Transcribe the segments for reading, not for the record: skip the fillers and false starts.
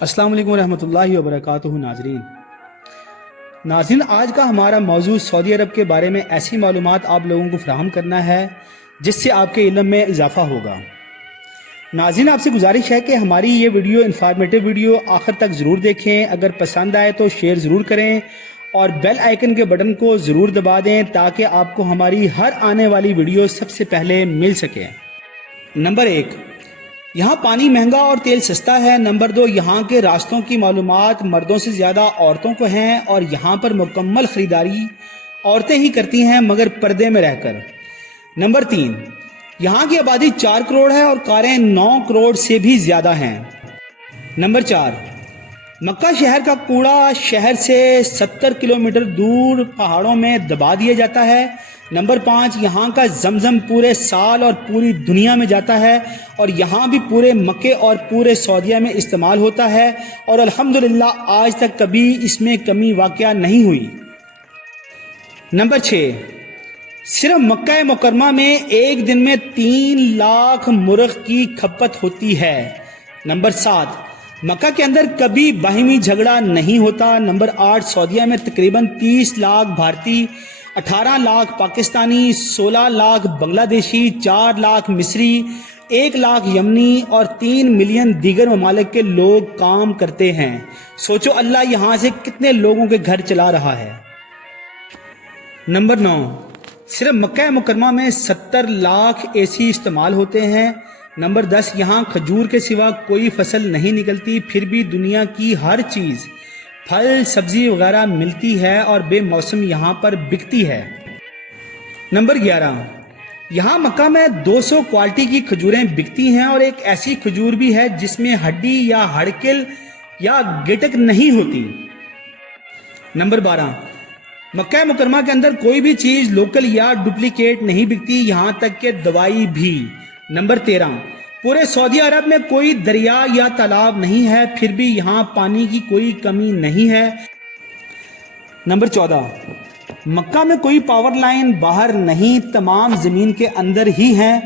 अस्सलाम वालेकुम रहमतुल्लाहि वबरकातुहू। नाज़रीन, आज का हमारा मौजू सऊदी अरब के बारे में ऐसी मालूमात आप लोगों को फराहम करना है जिससे आपके इल्म में इजाफ़ा होगा। नाज़रीन, आपसे गुजारिश है कि हमारी ये वीडियो इन्फॉर्मेटिव वीडियो आखिर तक ज़रूर देखें। अगर पसंद आए तो शेयर ज़रूर करें और बेल आइकन के बटन को ज़रूर दबा दें ताकि आपको हमारी हर आने वाली वीडियो सबसे पहले मिल सके। नंबर 1, यहाँ पानी महंगा और तेल सस्ता है। नंबर 2, यहाँ के रास्तों की मालूमात मर्दों से ज़्यादा औरतों को हैं और यहाँ पर मुकम्मल ख़रीदारी औरतें ही करती हैं मगर पर्दे में रहकर। नंबर 3, यहाँ की आबादी 4 करोड़ है और कारें 9 करोड़ से भी ज़्यादा हैं। नंबर 4, मक्का शहर का कूड़ा शहर से 70 किलोमीटर दूर पहाड़ों में दबा दिया जाता है। नंबर 5, यहाँ का जमजम पूरे साल और पूरी दुनिया में जाता है और यहाँ भी पूरे मक्के और पूरे सऊदीया में इस्तेमाल होता है और अल्हम्दुलिल्लाह आज तक कभी इसमें कमी वाक़या नहीं हुई। नंबर 6, सिर्फ मक्का मुकरमा में एक दिन में 3 लाख मुर्ग की खपत होती है। नंबर 7, मक्का के अंदर कभी बाहिमी झगड़ा नहीं होता। नंबर 8, सऊदीया में तकरीबन 30 लाख भारतीय, 18 लाख पाकिस्तानी, 16 लाख बांग्लादेशी, 4 लाख मिस्री, 1 लाख यमनी और 3 मिलियन दीगर ममालिक के लोग काम करते हैं। सोचो अल्लाह यहाँ से कितने लोगों के घर चला रहा है। नंबर 9, सिर्फ मक्का मुकरमा में 70 लाख एसी इस्तेमाल होते हैं। नंबर 10, यहाँ खजूर के सिवा कोई फसल नहीं निकलती, फिर भी दुनिया की हर चीज़ फल सब्जी वगैरह मिलती है और बेमौसम यहाँ पर बिकती है। नंबर 11, यहाँ मक्का में 200 क्वालिटी की खजूरें बिकती हैं और एक ऐसी खजूर भी है जिसमें हड्डी या हड़किल या गिटक नहीं होती। नंबर 12, मक्का मुकरमा के अंदर कोई भी चीज़ लोकल या डुप्लीकेट नहीं बिकती, यहाँ तक कि दवाई भी। नंबर 13, पूरे सऊदी अरब में कोई दरिया या तालाब नहीं है, फिर भी यहाँ पानी की कोई कमी नहीं है। नंबर 14, मक्का में कोई पावर लाइन बाहर नहीं, तमाम ज़मीन के अंदर ही है।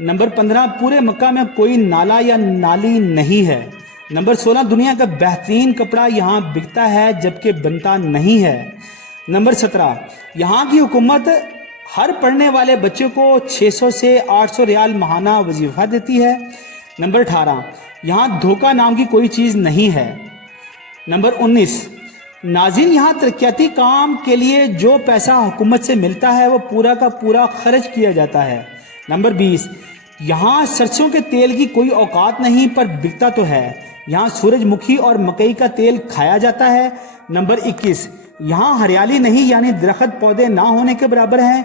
नंबर 15, पूरे मक्का में कोई नाला या नाली नहीं है। नंबर 16, दुनिया का बेहतरीन कपड़ा यहाँ बिकता है जबकि बनता नहीं है। नंबर 17, यहाँ की हुकूमत हर पढ़ने वाले बच्चे को 600 से 800 रियाल माहाना वजीफ़ा देती है। नंबर 18, यहाँ धोखा नाम की कोई चीज़ नहीं है। नंबर 19, नाज़रीन, यहाँ तरक्याती काम के लिए जो पैसा हुकूमत से मिलता है वो पूरा का पूरा खर्च किया जाता है। नंबर 20, यहाँ सरसों के तेल की कोई औकात नहीं पर बिकता तो है। यहाँ सूरजमुखी और मकई का तेल खाया जाता है। नंबर 21, यहाँ हरियाली नहीं यानी दरख्त पौधे ना होने के बराबर हैं।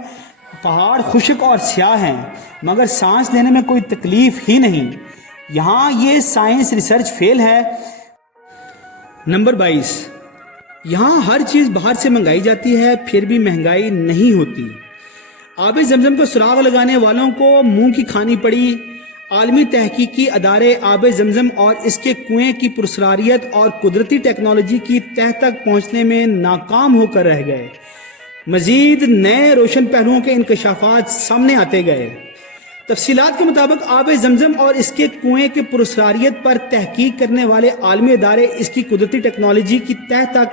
पहाड़ खुश्क और स्याह हैं मगर सांस लेने में कोई तकलीफ ही नहीं। यहाँ ये साइंस रिसर्च फेल है। नंबर 22, यहाँ हर चीज़ बाहर से मंगाई जाती है फिर भी महंगाई नहीं होती। आबे ज़मज़म को सुराग लगाने वालों को मुंह की खानी पड़ी। आलमी तहकीकी अदारे आबे ज़मज़म और इसके कुएं की पुरस्कारियत और कुदरती टेक्नोलॉजी की तह तक पहुँचने में नाकाम होकर रह गए। मज़ीद नए रोशन पहलुओं के इंकशाफात सामने आते गए। तफसीलात के मुताबिक आबे ज़मज़म और इसके कुएं के पुरस्कारियत पर तहकीक करने वाले आलमी अदारे इसकी कुदरती टेक्नोलॉजी की तह तक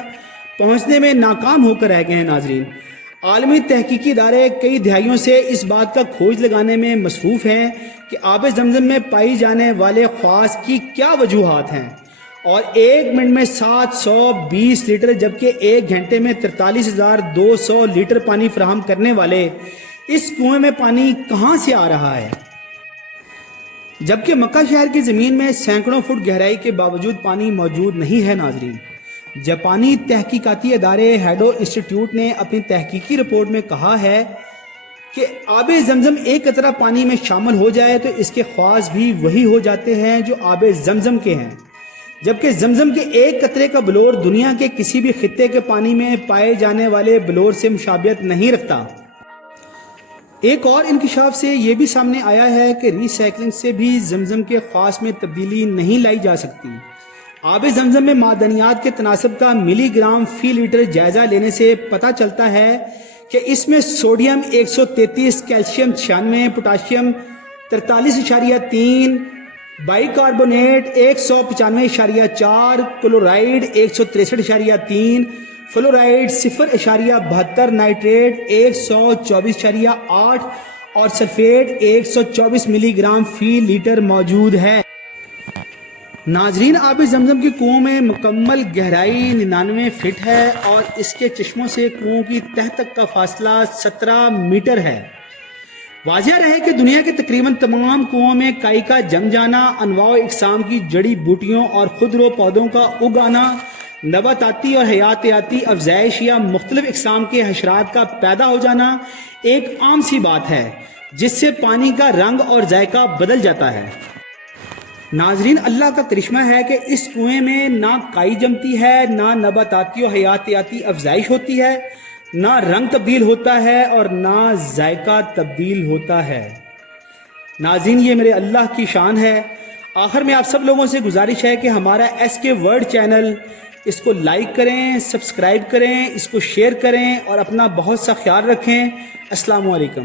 पहुँचने में नाकाम होकर रह गए हैं। नाजरीन, आलमी तहकीकी इदारे कई दहाइयों से इस बात का खोज लगाने में मसरूफ़ हैं कि आबे ज़मज़म में पाई जाने वाले ख़वास की क्या वजूहात हैं और 1 मिनट में 720 लीटर जबकि 1 घंटे में 43,200 लीटर पानी फराहम करने वाले इस कुएं में पानी कहाँ से आ रहा है, जबकि मक्का शहर की ज़मीन में सैकड़ों फुट गहराई के बावजूद पानी मौजूद नहीं है। नाजरीन, जापानी तहकीकाती अदारे हेडो इंस्टीट्यूट ने अपनी तहकीकी रिपोर्ट में कहा है कि आबे ज़मज़म एक कतरा पानी में शामिल हो जाए तो इसके ख्वास भी वही हो जाते हैं जो आबे ज़मज़म के हैं, जबकि ज़मज़म के एक कतरे का बलोर दुनिया के किसी भी खित्ते के पानी में पाए जाने वाले बलोर से मुशाबियत नहीं रखता। एक और इंकशाफ से ये भी सामने आया है कि रिसाइकलिंग से भी ज़मज़म के ख्वास में तब्दीली नहीं लाई जा सकती। आबे ज़मज़म में मादनियात के तनासब का मिलीग्राम फी लीटर जायज़ा लेने से पता चलता है कि इसमें sodium 133, calcium 96, potassium 43.3, by carbonate 195.4، chloride 163.3، fluoride 0.72، nitrate 124.8 اور سلفیٹ 124 ملی گرام فی لیٹر موجود ہے۔ ناظرین، آب زمزم کے کنووں میں مکمل گہرائی 99 فٹ ہے اور اس کے چشموں سے کنووں کی تہ تک کا فاصلہ 17 میٹر ہے۔ واضح رہے کہ دنیا کے تقریباً تمام کنووں میں کائی کا جم جانا، انواع و اقسام کی جڑی بوٹیوں اور خودرو پودوں کا اگانا، نباتاتی اور حیاتیاتی افزائش یا مختلف اقسام کے حشرات کا پیدا ہو جانا ایک عام سی بات ہے، جس سے پانی کا رنگ اور ذائقہ بدل جاتا ہے۔ ناظرین، اللہ کا کرشمہ ہے کہ اس کنویں میں نہ کائی جمتی ہے، نہ نباتاتی و حیاتیاتی افزائش ہوتی ہے، نہ رنگ تبدیل ہوتا ہے اور نہ ذائقہ تبدیل ہوتا ہے۔ ناظرین، یہ میرے اللہ کی شان ہے۔ آخر میں آپ سب لوگوں سے گزارش ہے کہ ہمارا SK ورلڈ چینل، اس کو لائک کریں، سبسکرائب کریں، اس کو شیئر کریں اور اپنا بہت سا خیال رکھیں۔ السلام علیکم۔